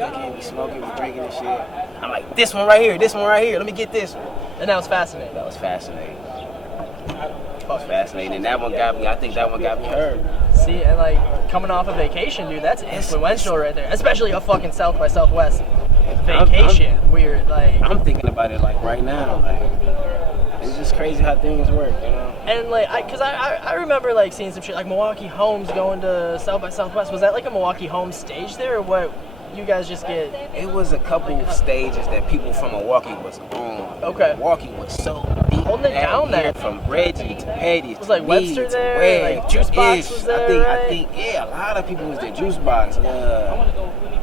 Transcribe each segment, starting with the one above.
cooking, we smoking, we drinking and shit. I'm like, this one right here, let me get this one. And that was fascinating. That was fascinating. And that one got me, I think that one got me hurt. See, and like, coming off a vacation, dude, that's influential right there. Especially a fucking South by Southwest vacation. Weird, like. I'm thinking about it like right now, like, it's just crazy how things work, you know? And like, cause I remember like seeing some shit like Milwaukee Homes going to South by Southwest. Was that like a Milwaukee Homes stage there, or what? You guys just get? It was a couple stages that people from Milwaukee was on. Okay. Milwaukee was so deep. Holding it down there. From Reggie to Petty. Was like Webster there? Like Juice Box was there, I think, yeah, a lot of people was there. Juice Box,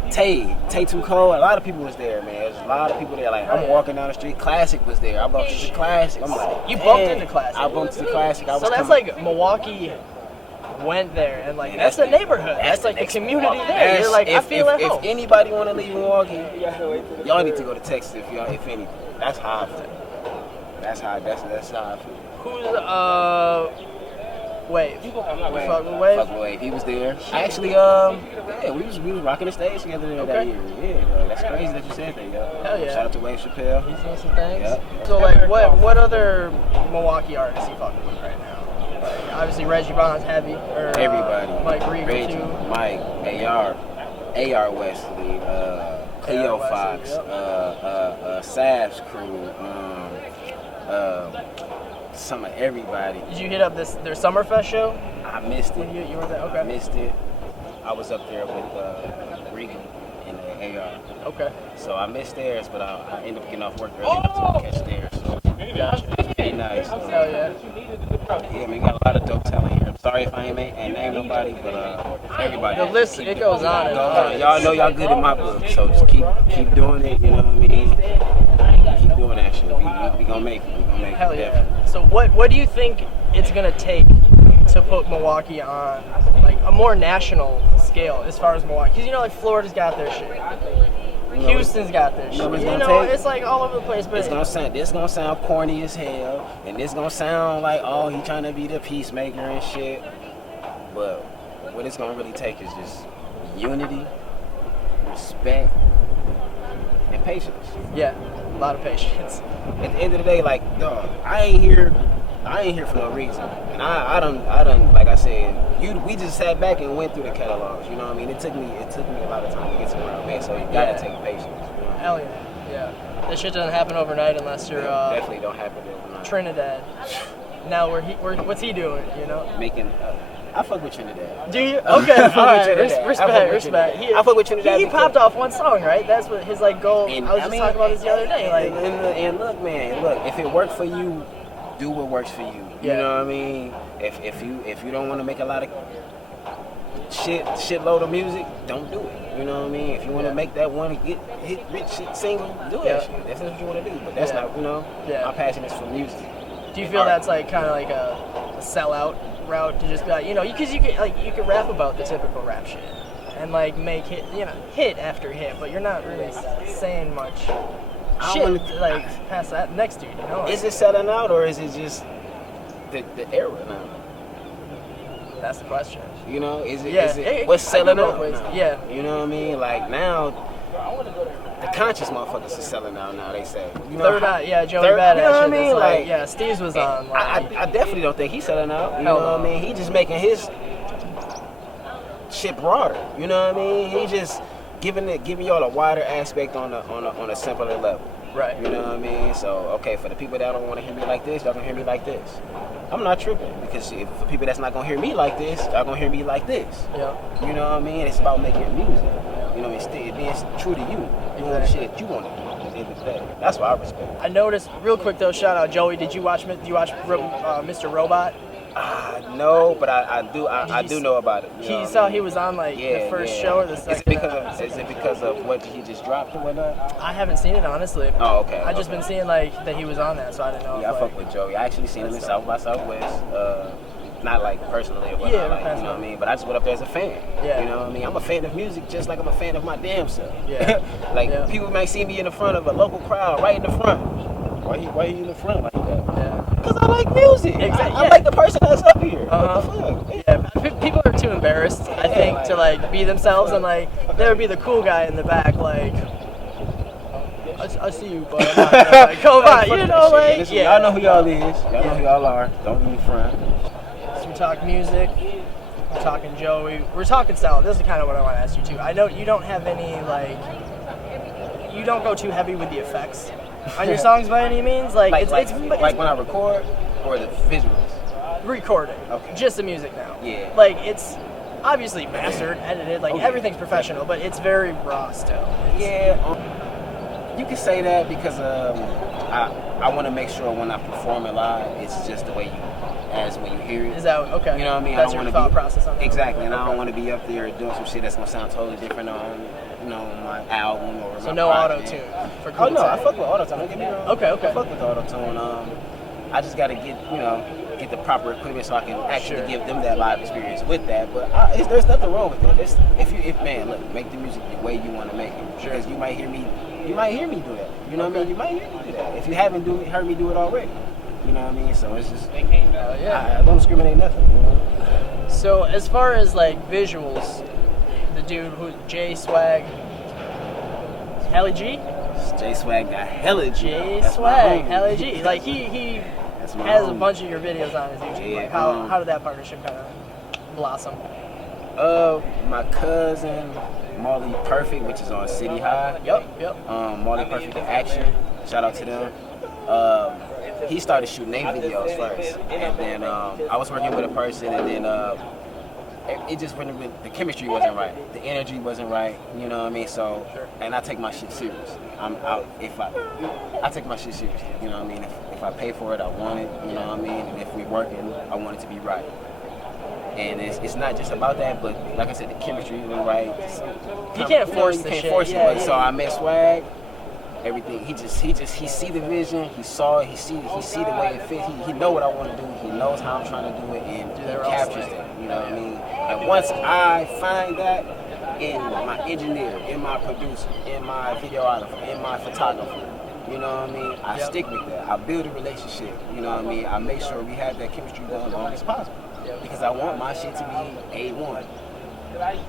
Tay Too Cold. A lot of people was there, man. There's a lot of people there. Like, I'm walking down the street. Classic was there. I bumped into Classic. I'm like, you bumped into Classic. I bumped into Classic. So that's like Milwaukee went there, and like that's the neighborhood. That's like the community there. You're like, I feel at home. If anybody want to leave Milwaukee, y'all need to go to Texas. If anything, that's how I feel. That's how I feel. Who's Wave? Fuck with Wave. He was there. Actually, we was rocking the stage together there that year. Yeah, bro, that's crazy that you said that, yo. Hell yeah. Shout out to Wave Chappelle. He's doing some things. Yep. So like, what other Milwaukee artists you fucking with right now? Like, obviously Reggie Bond's heavy. Or, everybody. Mike Regal Reggie, too. Mike, AR Wesley, Cleo Fox, Sav's crew, some of everybody. Did you hit up their Summerfest show? I missed it. When you were there? Okay. I missed it. I was up there with Regal and AR. Okay. So I missed theirs, but I ended up getting off work early enough to catch theirs. So Gotcha. pretty nice. Hell yeah. Yeah, man, we got a lot of dope talent here. I'm sorry if I ain't name nobody, but everybody. The list, it goes on and on. Y'all know y'all good in my book, so just keep doing it, you know what I mean? Keep doing that shit. We gonna make it. We gonna make it. Hell yeah. Definitely. So what do you think it's gonna take to put Milwaukee on like a more national scale as far as Milwaukee? Because like Florida's got their shit. Houston's got their shit. It's like all over the place. But This gonna sound corny as hell, and this gonna sound like, oh, he trying to be the peacemaker and shit. But what it's gonna really take is just unity, respect, and patience. Yeah, a lot of patience. At the end of the day, like, dog, I ain't here for no reason. And I done, like I said, we just sat back and went through the catalogs. You know what I mean? It took me a lot of time to get to where I'm at. So you gotta take patience. You know? Hell yeah. That shit doesn't happen overnight unless you're definitely don't happen overnight. Trinidad. Now what's he doing? You know? Making. I fuck with Trinidad. Do you? Okay, all right. Respect. I fuck with Trinidad. He popped off one song, right? That's what his like goal. And, I was just talking about this the other day. Like, and look, man, if it worked for you, do what works for you. You know what I mean? If you don't want to make a lot of shitload of music, don't do it. You know what I mean? If you want to make that one hit rich shit single, do that shit. That's what you want to do. But that's not, my passion is for music. Do you feel that's like kind of like a sellout route to just be like, because you can rap about the typical rap shit and like make hit after hit, but you're not really saying much shit past that next dude, Is it selling out or is it just the era now? That's the question. Is it what's selling out now? Yeah. You know what I mean? Like now, the conscious motherfuckers are selling out now. They say. Third Eye, Joey Badass. You know what I mean? Like Steve's was on. I definitely don't think he's selling out. You know what I mean? He just making his shit broader. You know what I mean? He just giving y'all a wider aspect on a simpler level. Right. You know what I mean? So, okay, for the people that don't want to hear me like this, y'all gonna hear me like this. I'm not tripping because for people that's not gonna hear me like this, y'all gonna hear me like this. Yeah. You know what I mean? It's about making music. You know, it's being true to you. Doing the shit you want to do at the end of the day. That's what I respect. I noticed, real quick though, shout out Joey. Did you watch Mr. Robot? No, but I do know about it. He was on the first show or the second. Is it because of what he just dropped or whatnot? I haven't seen it honestly. Oh, okay. I just been seeing that he was on that, so I didn't know. Yeah, I fuck with Joey. I actually seen him in South by Southwest. Not personally or whatnot, you know what I mean? But I just went up there as a fan. Yeah. You know what I mean? I'm a fan of music just like I'm a fan of my damn self. Yeah. People might see me in the front of a local crowd, right in the front. Why you in the front like that? Yeah. Because I like music. Exactly. I like the person that's up here. What the fuck? Yeah. People are too embarrassed, I think, to like be themselves, and like there would be the cool guy in the back, like I see you, but I'm not gonna, like, come on, you know, like Listen, yeah. y'all know who y'all is. Y'all know who y'all are. Don't be front. So we talk music. We're talking Joey. We're talking style. This is kind of what I want to ask you too. I know you don't have any like. You don't go too heavy with the effects on your songs by any means. Like it's like when I record or the visuals. Recording. Okay. Just the music now. Yeah. Like it's obviously mastered, edited. Like everything's professional, but it's very raw still. You can say that because I want to make sure when I perform it live, it's just the way you, as when you hear it. Is that okay? You know what I mean? That's I don't your want thought to process on that. exactly, and I Okay. don't want to be up there doing some shit that's gonna sound totally different on, my album or So my no auto project. tune for Oh no, I Cool fuck with auto tune. Don't get me wrong. Okay. I fuck with auto tune. I just gotta get the proper equipment so I can actually give them that live experience with that. But there's nothing wrong with it. If man, look, make the music the way you want to make it. Sure. Because you might hear me do that. You know what I mean? You might hear me do that. If you haven't heard me do it already. You know what I mean? So it's just I don't discriminate nothing. You know? So as far as like visuals, the dude who J Swag, Helly G. J Swag got hella G. J That's Swag, my homie. Helly G. Like he That's my has a homie. bunch of your videos on his YouTube. Yeah, Like how did that partnership kind of blossom? My cousin Marley Perfect, which is on City High. Yep. Marley Perfect in Action. Shout out to them. He started shooting their videos first, and then I was working with a person, and then it just wasn't really, the chemistry wasn't right, the energy wasn't right. You know what I mean? So, and I take my shit serious. I take my shit serious. You know what I mean? If I pay for it, I want it. You know what I mean? And if we're working, I want it to be right. And it's not just about that, but like I said, the chemistry isn't right. You can't force you the can't shit. force Yeah, it. So I met Swag. Everything he see the vision. He saw it. He see the way it fit. He know what I want to do. He knows how I'm trying to do it, and he captures it. You know what I mean? And once I find that in my engineer, in my producer, in my videographer, in my photographer, you know what I mean? I stick with that. I build a relationship. You know what I mean? I make sure we have that chemistry going as long as possible. Because I want my shit to be A1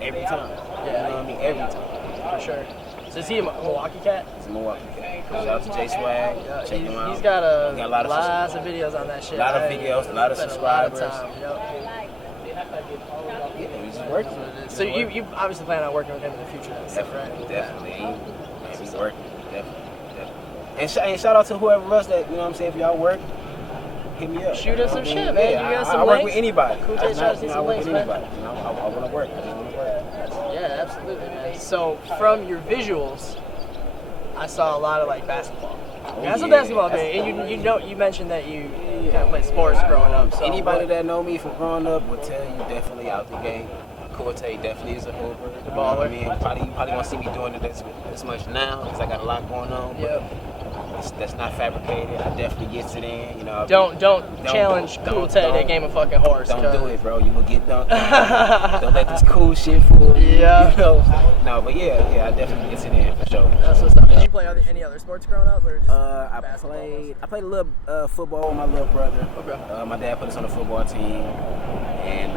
every time. You know what I mean? Every time. For sure. So is he a Milwaukee cat? He's a Milwaukee cat. Shout out to J Swag. Check him out. He's got lots of videos on that shit. A lot of videos, a lot of subscribers. Yep. Yeah, he's just working. So you obviously plan on working with him in the future, then, right? Definitely. He's working. Definitely. And shout out to whoever else that, you know what I'm saying, if y'all work, hit me up. Shoot us some shit, man. You got some I work links? with anybody. Cool, I shout out to some work with links, anybody. You know, I want to work. I just want to work. Yeah, absolutely, man. So from your visuals, I saw a lot of like basketball. That's a basketball video, and you mentioned that you kind of played sports growing up. So anybody that know me from growing up will tell you definitely out the gate. Corte definitely is a hooper. The baller. I mean, you probably won't see me doing it this much now because I got a lot going on. Yep. That's not fabricated. I definitely gets it in. You know. Don't challenge Corte to game of fucking horse. Don't do it, bro. You will get dunked on. Don't let this cool shit fool you. Yeah. You know? No, but yeah, I definitely gets it in for sure. That's what's up. Did you play any other sports growing up, or just I basketball played a little football with my little brother. Okay. My dad put us on the football team, and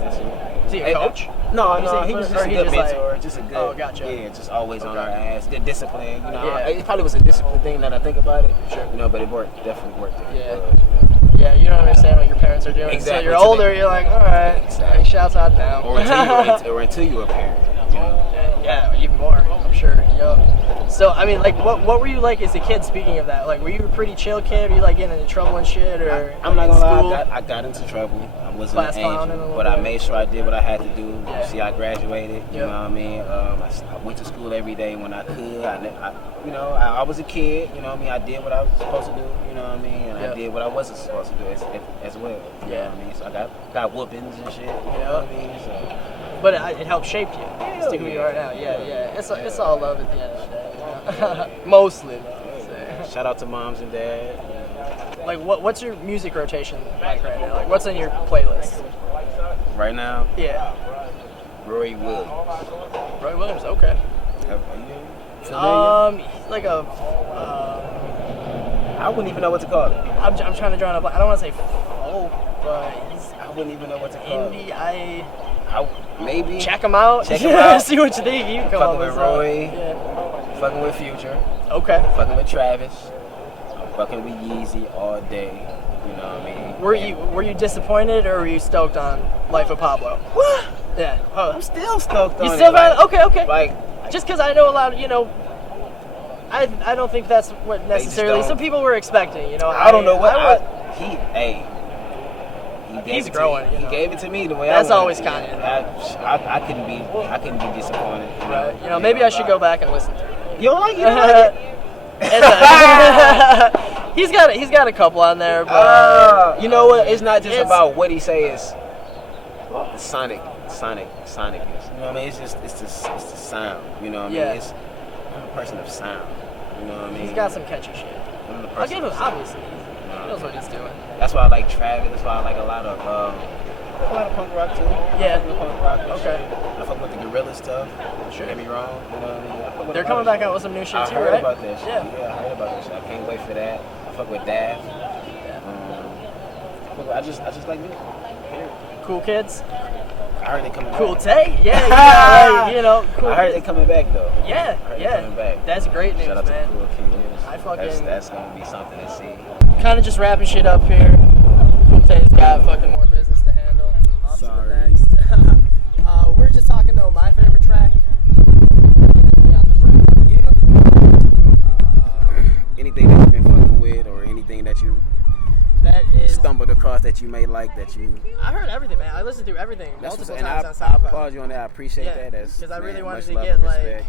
that's it. Is he a coach? No, He he was was just a good mentor. like, Just a good. oh, gotcha. Yeah, just always on our ass. Good discipline. You know, Yeah. it probably was a discipline thing that I think about it. Sure. You know, but it worked. Definitely worked. Yeah, you don't understand what your parents are doing. Exactly. So you're older, you're like, all right, Exactly. shouts out now. Or until you're a parent. You know. Yeah, even more, I'm sure. Yo. So, I mean, like, what were you like as a kid, speaking of that? Like, were you a pretty chill kid? Were you, like, getting into trouble and shit? Or I'm not gonna school? lie, I got into trouble. I wasn't Class an clown in a angel, little but I bit. made sure I did what I had to do. Yeah. See, I graduated, you Yeah. know what I mean? I went to school every day when I could. I was a kid, you know what I mean? I did what I was supposed to do, you know what I mean? And Yeah. I did what I wasn't supposed to do as well, you know what I mean? So I got whoopings and shit, you know what I mean? So. But it helped shape you to who you are now. Yeah. It's all love at the end of the day. You know? Mostly. So. Shout out to moms and dads. Like, what's your music rotation like right now? Like, what's in your playlist? Right now, Yeah. Roy Williams. Roy Williams, okay. Familiar? Like a. I wouldn't even know what to call it. I'm trying to draw up. I don't want to say folk, but he's I wouldn't even know what to call indie. it. maybe check him out. Check him out. See what you think. You can come fucking up with with Roy. Yeah. Fucking with Future. Okay. Fucking with Travis. I'm fucking with Yeezy all day. You know what I mean? Were you disappointed or were you stoked on Life of Pablo? What? Yeah. Oh. I'm still stoked on You it. still got like, okay. Like, just because I know a lot of, you know, I don't think that's what necessarily some people were expecting, you know. I don't know what he's growing. He gave it to me the way that's I always Kanye. I couldn't be disappointed. Right. You know, maybe I should go back and listen to it. You don't like it? He's got a couple on there, but you know what? It's not just about what he says. The sonic is. You know what I mean? It's the sound. You know what I mean? I'm a person of sound. You know what I mean? He's got some catchy shit. I'll give him obviously. He knows what he's doing. That's why I like Travis. That's why I like a lot of punk rock too. Yeah. I fuck with punk rock. Okay. I fuck with the gorilla stuff. Sure. Don't get me wrong. You know what I mean? I fuck with They're coming back out with some new shit too, right? I heard about that shit. Yeah. I heard about that shit. I can't wait for that. I fuck with Daft. I just like music. Cool Kids. I heard they coming Cool back. Tay? Yeah, you know, Cool I heard Kids. they coming back though. Yeah, Coming back. That's great news, Shout out man. to Cool Kids. I fucking... That's gonna be something to see. Kind of just wrapping shit up here. Cool Tay's got fucking more business to handle. Off to the next. We're just talking though, my favorite track. Beyond the Break. Yeah. Anything that you've been fucking with or anything that you stumbled across that you may like that you... I heard everything, man. I listened through everything multiple times on SoundCloud. I applaud you on that. I appreciate that. Because I really wanted to love get and like respect.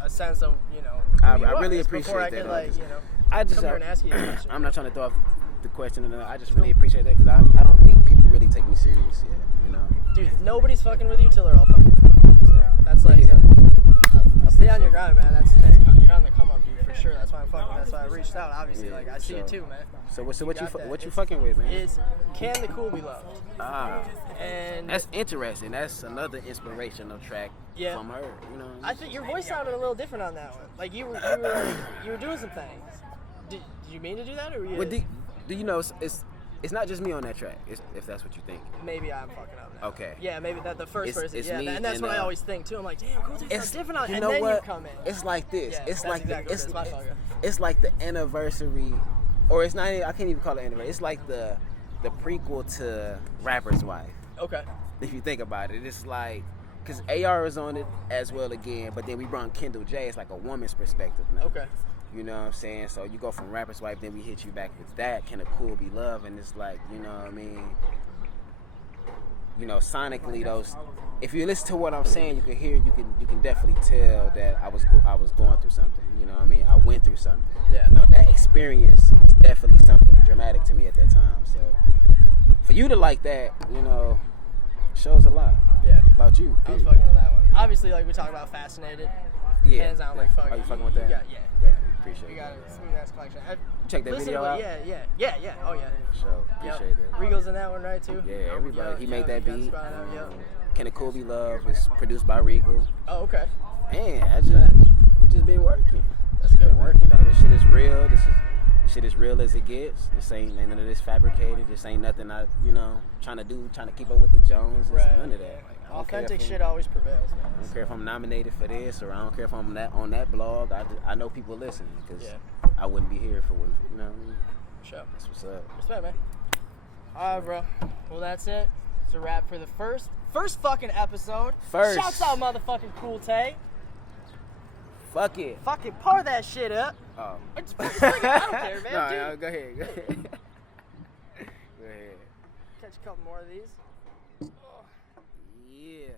a sense of, you know, I really appreciate before I that. could, like, you know, I just come here and ask you a question. I'm not trying to throw off the question. I just really appreciate that because I don't think people really take me serious yet. You know. Dude, nobody's fucking with you till they're all fucking with you. Exactly. That's like I stay on your grind, man. That's you're on the come up, dude, for sure. That's why I'm fucking. That's why I reached out. Obviously, like I see it too, man. So what you fucking with, man? Is Can the Cool Be Loved? And that's interesting. That's another inspirational track from her. You know. I think your voice sounded a little different on that one. Like you were doing some things. Did you mean to do that, or were you? Well, do you know it's not just me on that track? If that's what you think. Maybe I'm fucking up now. Okay. Yeah, maybe that the first person. It's Yeah, me and that's what I always think too. I'm like, damn, Cool Take's so different on. You and know then what? you come in. It's like this. Yeah, it's like exactly it's like the anniversary, or it's not. I can't even call it anniversary. It's like the prequel to Rapper's Wife. Okay. If you think about it, it's like because AR is on it as well again, but then we brought Kendall J. It's like a woman's perspective now. Okay. You know what I'm saying? So you go from Rapper's Wife, then we hit you back with that. Can the Cool Be Love? And it's like, you know what I mean? You know, sonically, those. If you listen to what I'm saying, you can hear. You can definitely tell that I was going through something. You know what I mean? I went through something. Yeah. You know, that experience is definitely something dramatic to me at that time. So for you to like that, you know, shows a lot. Yeah. About you. I was fucking with that one. Obviously, like we talked about, Fascinated. Yeah. Hands down, like fucking. Are you fucking with that? Yeah. Appreciate We it. got a smooth ass collection. Check that video out. Yeah. Oh yeah. So appreciate that. Regal's in that one, right too? Yeah, everybody. He made that beat. Yep. Can the Cool Be Love is produced by Regal. Oh, okay. Man, we just been working. That's good. Been working though. This shit is real. This shit is real as it gets. This ain't none of this fabricated. This ain't nothing trying to keep up with the Joneses. Right. None of that. Like, Authentic shit always prevails, man. I don't care if I'm nominated for this or I don't care if I'm on that blog. I know people listen because I wouldn't be here for what, you know what I mean? Sure. That's what's up. Respect, man. All right, bro. Well, that's it. It's a wrap for the first fucking episode. Shouts out motherfucking Cool Tay. Fuck it. Fucking pour that shit up. Oh. I don't care, man. No, go ahead. Go ahead. Catch a couple more of these. Yeah.